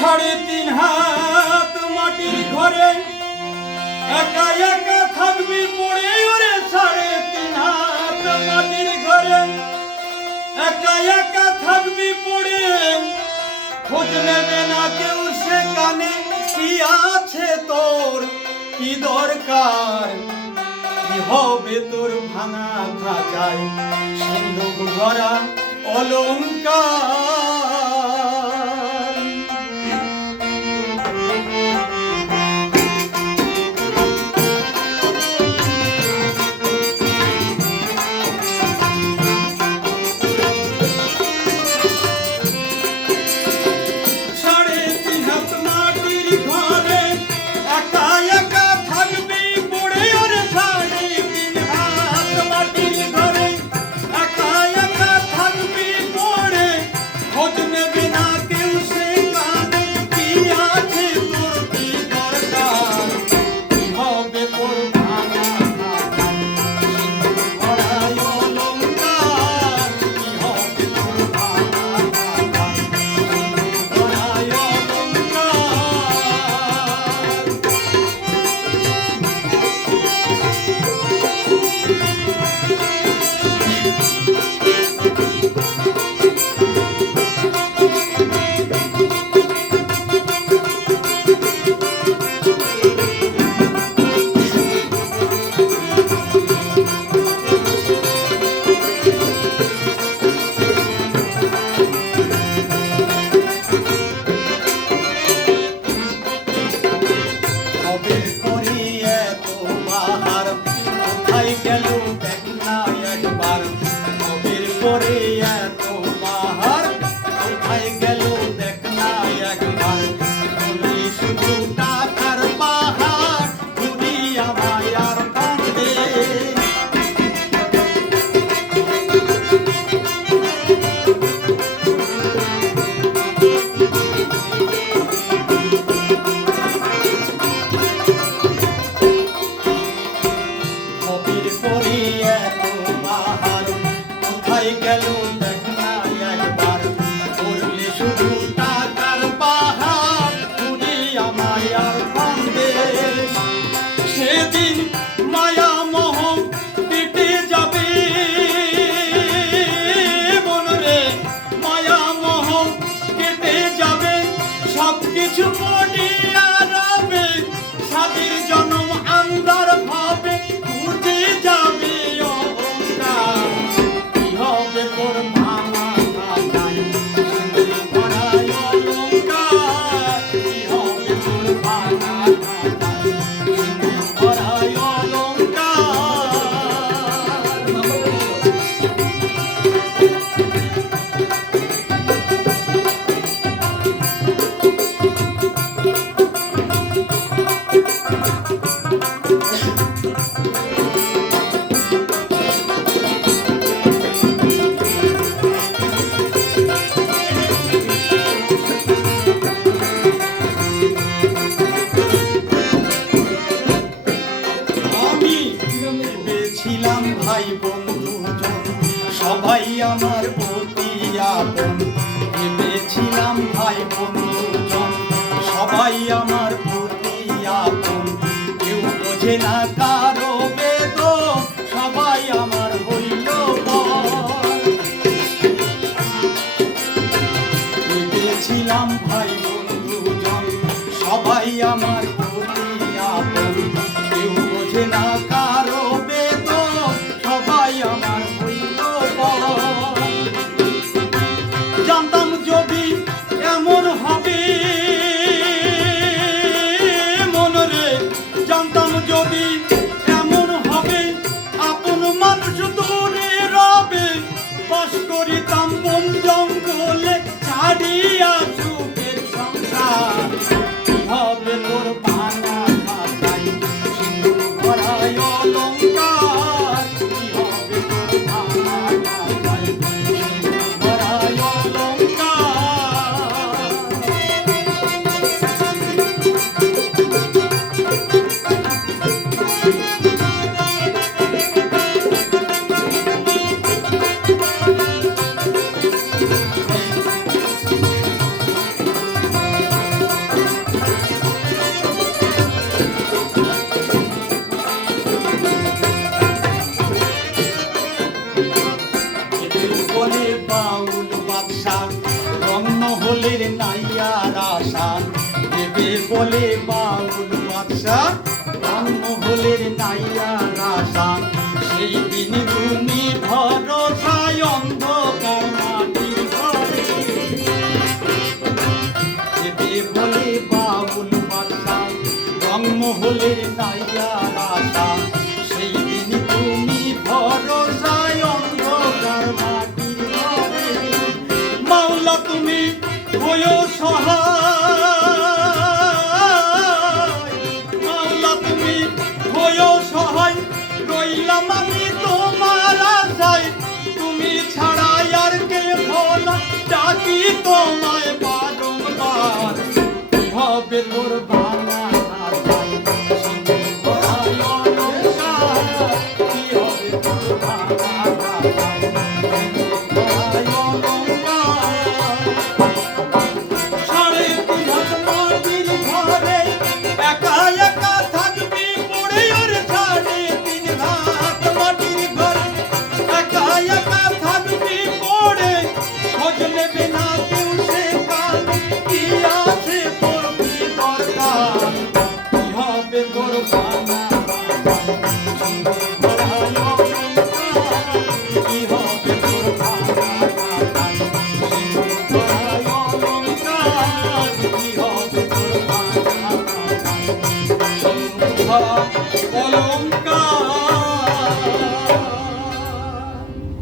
3.5 হাত মাটির ঘরে একা একা থাকবি পড়ে ওরে 3.5 হাত মাটির ঘরে একা একা থাকবি পড়ে খোঁজ নেবে না কেউ সেখানে কি আছে তোর কি দরকার কি হবে তোর ভাঙা খাঁচায় সিন্ধুক ভরা অলংকার সবাই আমার প্রতি আপন ভেবেছিলাম ভাই বন্ধুজন সবাই আমার প্রতি আপন কেউ বোঝে না কারো বেদন সবাই আমার হইল ভেবেছিলাম ভাই বন্ধুজন সবাই আমার প্রতি আপন কেউ বোঝে না কারো বেদন সবাই আমার জানতাম যদি এমন হবে মনরে জানতাম যদি এমন হবে আপন মানুষ দূরে রবে বাস করিতাম বন জঙ্গলে ছাড়িয়া সুখের সংসার কি হবে তোর ভাঙা খাতায় সিন্ধুক ভরায় অলংকার কি হবে তোর ভাঙা খাতায় সিন্ধুক ভরায় অলংকার জঙ্গমহলের নাইয়ার আশা দেবে বলে বাউল বাদশা জঙ্গমহলের নাইয়ার আশা সেই দিন তুমি ভরসায় অন্ধকার মাটির ঘরে দেবে বলে বাউল বাদশা জঙ্গমহলের নাইয়ার আশা সেই দিন তুমি ভরসায় অন্ধকার মাটির ঘরে মাওলা তুমি হয়ো সহায় মাওলা তুমি হয়ো সহায় রইলাম আমি তোমার আশায় তুমি ছাড়া আর কে ভোলা ডাকি তোমায় বারংবার হবে তোর